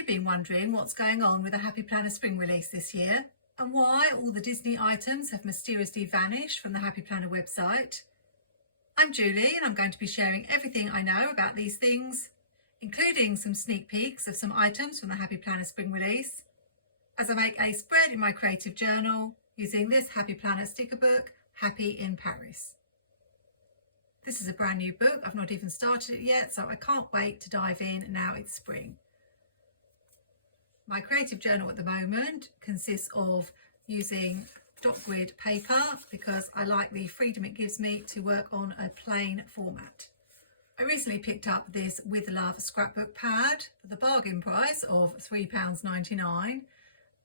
you been wondering what's going on with the Happy Planner spring release this year and why all the Disney items have mysteriously vanished from the Happy Planner website? I'm Julie and I'm going to be sharing everything I know about these things, including some sneak peeks of some items from the Happy Planner spring release, as I make a spread in my creative journal using this Happy Planner sticker book, Happy in Paris. This is a brand new book. I've not even started it yet, so I can't wait to dive in now it's spring. My creative journal at the moment consists of using dot grid paper because I like the freedom it gives me to work on a plain format. I recently picked up this With Love scrapbook pad for the bargain price of £3.99,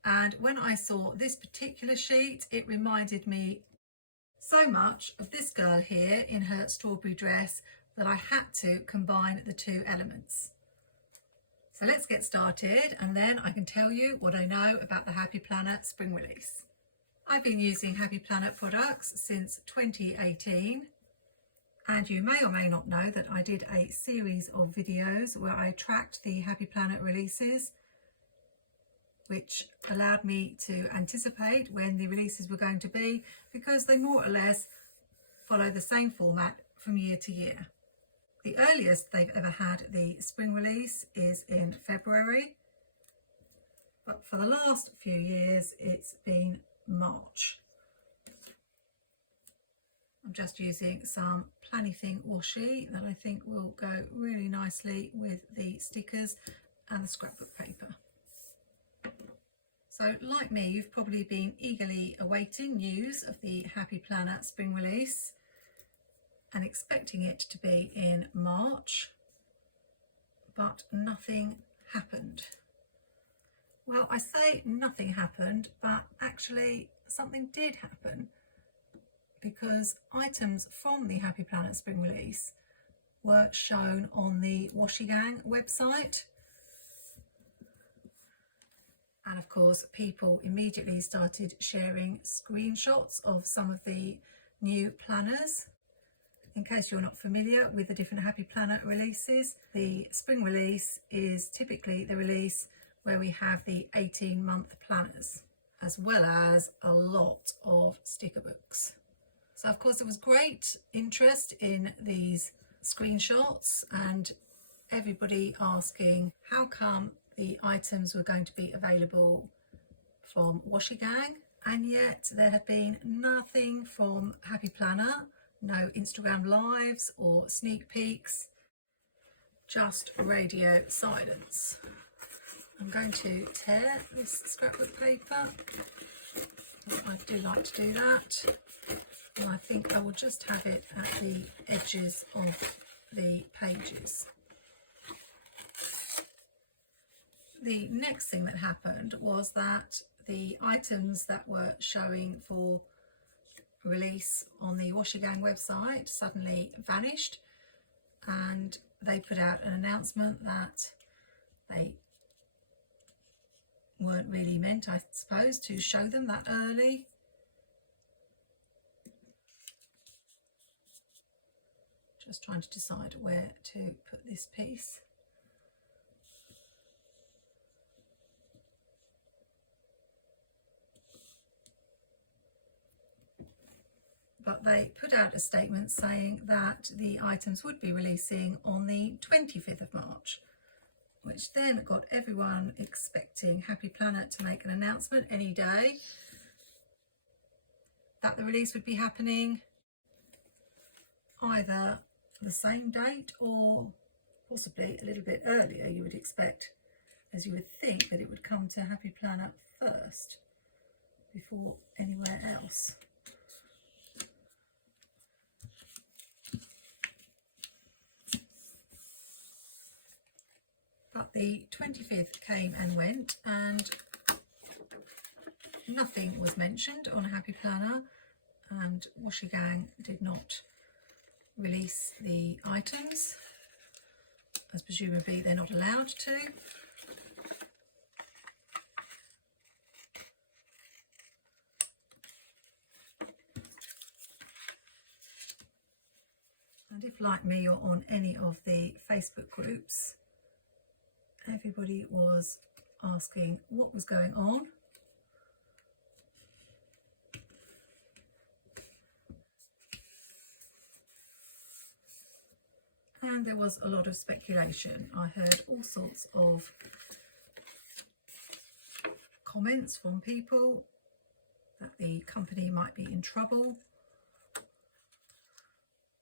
and when I saw this particular sheet it reminded me so much of this girl here in her strawberry dress that I had to combine the two elements. So let's get started and then I can tell you what I know about the Happy Planner spring release. I've been using Happy Planner products since 2018, and you may or may not know that I did a series of videos where I tracked the Happy Planner releases, which allowed me to anticipate when the releases were going to be because they more or less follow the same format from year to year. The earliest they've ever had the spring release is in February, but for the last few years it's been March. I'm just using some Planything washi that I think will go really nicely with the stickers and the scrapbook paper. So like me, you've probably been eagerly awaiting news of the Happy Planner spring release and expecting it to be in March, but nothing happened. Well, I say nothing happened, but actually something did happen, because items from the Happy Planner spring release were shown on the Washi website. And of course, people immediately started sharing screenshots of some of the new planners. In case you're not familiar with the different Happy Planner releases, the spring release is typically the release where we have the 18-month planners, as well as a lot of sticker books. So of course there was great interest in these screenshots and everybody asking how come the items were going to be available from Washi and yet there had been nothing from Happy Planner, no Instagram lives or sneak peeks, just radio silence. I'm going to tear this scrapbook paper. I do like to do that, and I think I will just have it at the edges of the pages. The next thing that happened was that the items that were showing for release on the Washi website suddenly vanished, and they put out an announcement that they weren't really meant, I suppose, to show them that early. Just trying to decide where to put this piece. But they put out a statement saying that the items would be releasing on the 25th of March, which then got everyone expecting Happy Planner to make an announcement any day that the release would be happening either the same date or possibly a little bit earlier, you would expect, as you would think that it would come to Happy Planner first before anywhere else. But the 25th came and went and nothing was mentioned on Happy Planner, and Washi did not release the items, as presumably they're not allowed to. And if, like me, you're on any of the Facebook groups, everybody was asking what was going on. And there was a lot of speculation. I heard all sorts of comments from people that the company might be in trouble.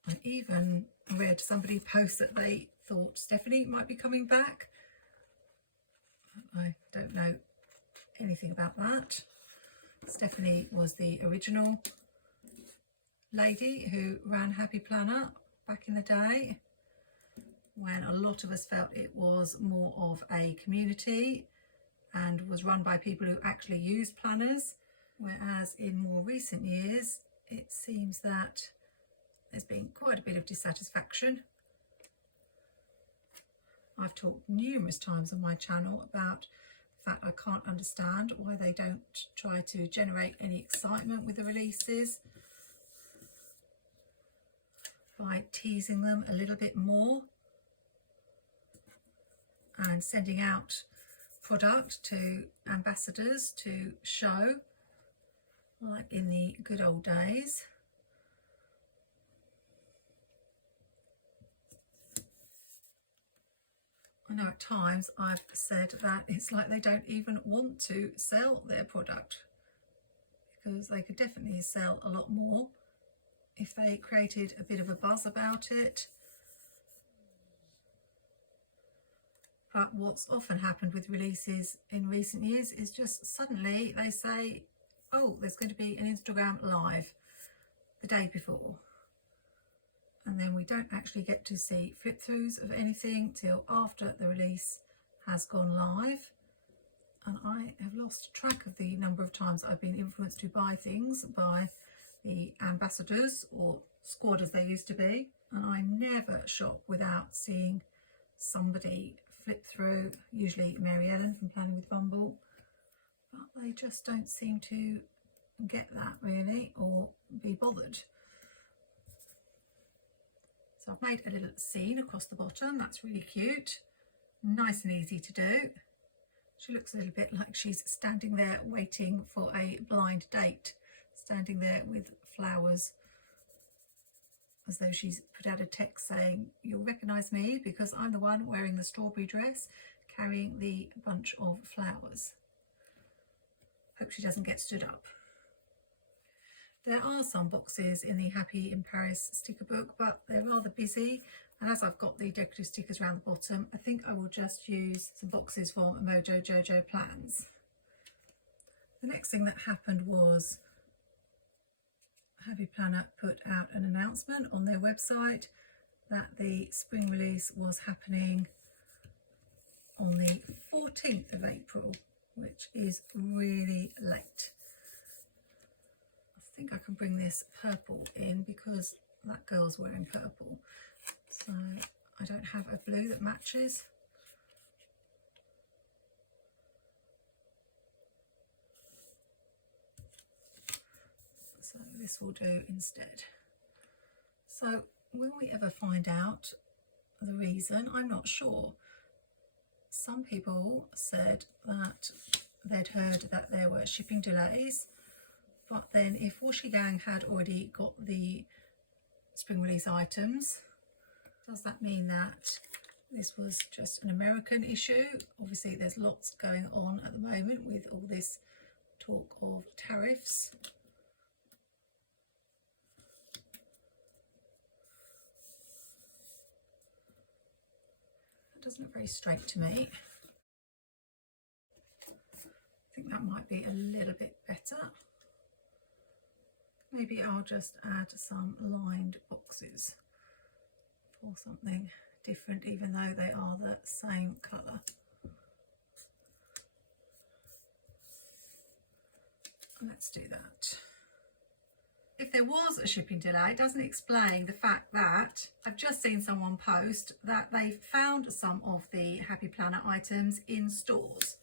I even read somebody post that they thought Stephanie might be coming back. I don't know anything about that. Stephanie was the original lady who ran Happy Planner back in the day, when a lot of us felt it was more of a community and was run by people who actually used planners, whereas in more recent years it seems that there's been quite a bit of dissatisfaction. I've talked numerous times on my channel about the fact I can't understand why they don't try to generate any excitement with the releases by teasing them a little bit more and sending out product to ambassadors to show, like in the good old days. I know at times I've said that it's like they don't even want to sell their product, because they could definitely sell a lot more if they created a bit of a buzz about it. But what's often happened with releases in recent years is just suddenly they say, oh, there's going to be an Instagram live the day before. And then we don't actually get to see flip throughs of anything till after the release has gone live. And I have lost track of the number of times I've been influenced to buy things by the ambassadors, or squad as they used to be. And I never shop without seeing somebody flip through, usually Mary Ellen from Planning with Bumble, but they just don't seem to get that really, or be bothered. So I've made a little scene across the bottom. That's really cute, nice and easy to do. She looks a little bit like she's standing there waiting for a blind date, standing there with flowers, as though she's put out a text saying, you'll recognise me because I'm the one wearing the strawberry dress carrying the bunch of flowers. Hope she doesn't get stood up. There are some boxes in the Happy in Paris sticker book, but they're rather busy, and as I've got the decorative stickers around the bottom, I think I will just use some boxes from MojoJojoPlans. The next thing that happened was Happy Planner put out an announcement on their website that the spring release was happening on the 14th of April, which is really late. I think I can bring this purple in because that girl's wearing purple, so I don't have a blue that matches. So this will do instead. So will we ever find out the reason? I'm not sure. Some people said that they'd heard that there were shipping delays, but then if Washi Gang had already got the spring release items, does that mean that this was just an American issue? Obviously there's lots going on at the moment with all this talk of tariffs. Doesn't look very straight to me. I think that might be a little bit better. Maybe I'll just add some lined boxes for something different, even though they are the same colour. Let's do that. If there was a shipping delay, it doesn't explain the fact that I've just seen someone post that they found some of the Happy Planner items in stores,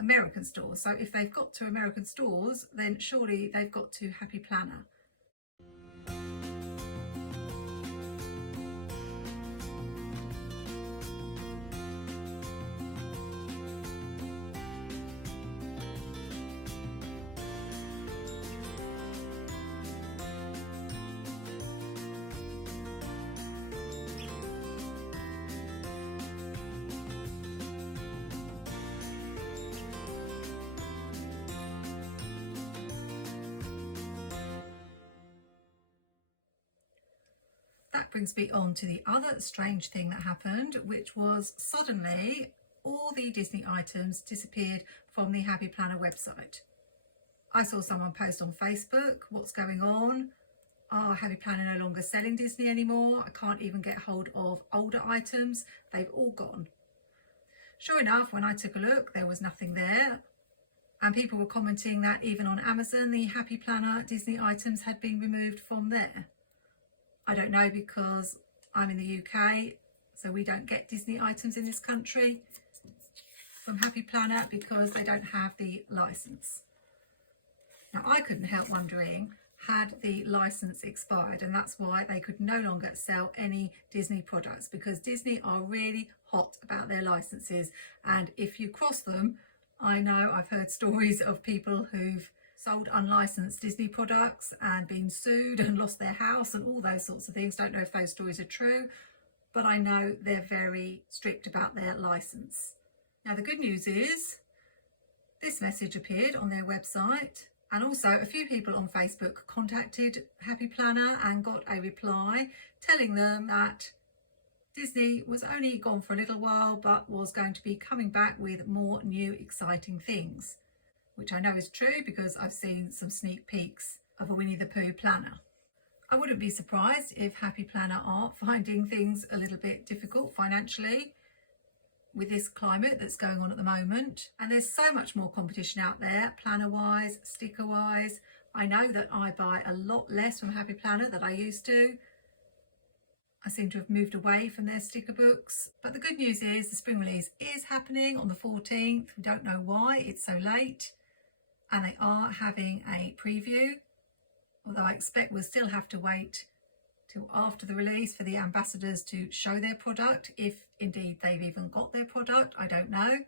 American stores. So if they've got to American stores, then surely they've got to Happy Planner. brings me on to the other strange thing that happened, which was suddenly all the Disney items disappeared from the Happy Planner website. I saw someone post on Facebook, what's going on? Oh, Happy Planner no longer selling Disney anymore. I can't even get hold of older items. They've all gone. Sure enough, when I took a look, there was nothing there. And people were commenting that even on Amazon, the Happy Planner Disney items had been removed from there. I don't know, because I'm in the UK, so we don't get Disney items in this country from Happy Planner because they don't have the license. Now, I couldn't help wondering, had the license expired, and that's why they could no longer sell any Disney products, because Disney are really hot about their licenses, and if you cross them, I know I've heard stories of people who've sold unlicensed Disney products and been sued and lost their house and all those sorts of things. Don't know if those stories are true, but I know they're very strict about their license. Now, the good news is this message appeared on their website, and also a few people on Facebook contacted Happy Planner and got a reply telling them that Disney was only gone for a little while, but was going to be coming back with more new exciting things, which I know is true because I've seen some sneak peeks of a Winnie the Pooh planner. I wouldn't be surprised if Happy Planner are finding things a little bit difficult financially with this climate that's going on at the moment. And there's so much more competition out there, planner-wise, sticker-wise. I know that I buy a lot less from Happy Planner than I used to. I seem to have moved away from their sticker books. But the good news is the spring release is happening on the 14th. We don't know why it's so late. And they are having a preview, although I expect we'll still have to wait till after the release for the ambassadors to show their product, if indeed they've even got their product. I don't know.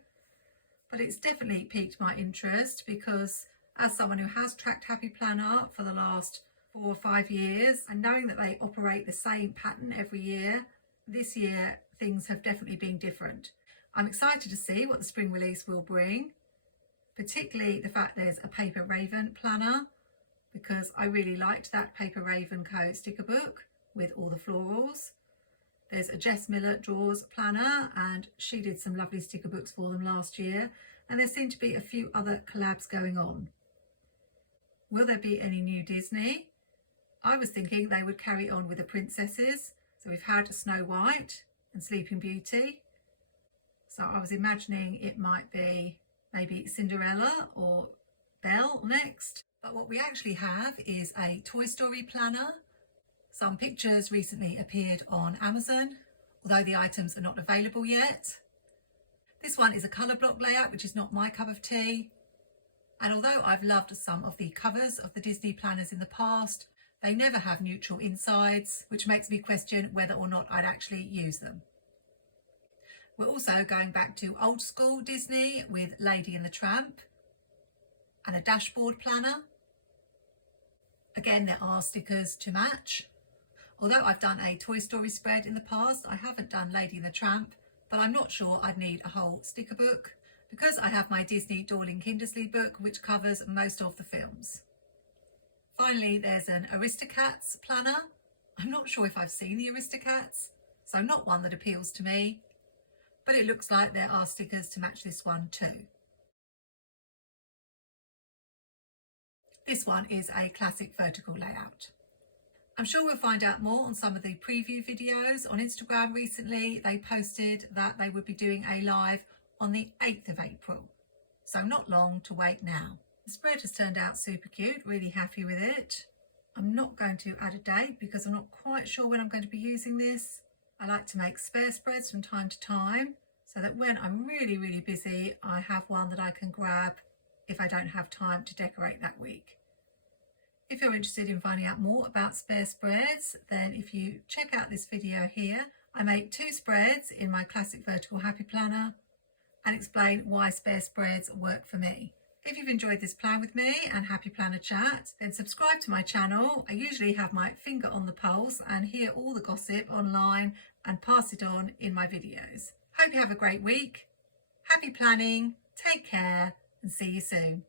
But it's definitely piqued my interest, because as someone who has tracked Happy Planner for the last 4 or 5 years, and knowing that they operate the same pattern every year, this year things have definitely been different. I'm excited to see what the spring release will bring, particularly the fact there's a Paper Raven planner, because I really liked that Paper Raven Co sticker book with all the florals. There's a Jess Miller Drawers planner, and she did some lovely sticker books for them last year, and there seem to be a few other collabs going on. Will there be any new Disney? I was thinking they would carry on with the princesses. So we've had Snow White and Sleeping Beauty. So I was imagining it might be maybe Cinderella or Belle next. But what we actually have is a Toy Story planner. Some pictures recently appeared on Amazon, although the items are not available yet. This one is a colour block layout, which is not my cup of tea. And although I've loved some of the covers of the Disney planners in the past, they never have neutral insides, which makes me question whether or not I'd actually use them. We're also going back to old school Disney with Lady and the Tramp and a dashboard planner. Again, there are stickers to match. Although I've done a Toy Story spread in the past, I haven't done Lady and the Tramp, but I'm not sure I'd need a whole sticker book, because I have my Disney Dorling Kindersley book, which covers most of the films. Finally, there's an Aristocats planner. I'm not sure if I've seen the Aristocats, so not one that appeals to me, but it looks like there are stickers to match this one too. This one is a classic vertical layout. I'm sure we'll find out more on some of the preview videos. On Instagram recently, they posted that they would be doing a live on the 8th of April, so not long to wait now. The spread has turned out super cute, really happy with it. I'm not going to add a date because I'm not quite sure when I'm going to be using this. I like to make spare spreads from time to time, so that when I'm really, really busy, I have one that I can grab if I don't have time to decorate that week. If you're interested in finding out more about spare spreads, then if you check out this video here, I make 2 spreads in my classic vertical happy planner and explain why spare spreads work for me. If you've enjoyed this plan with me and Happy Planner chat, then subscribe to my channel. I usually have my finger on the pulse and hear all the gossip online and pass it on in my videos. Hope you have a great week. Happy planning, take care, and see you soon.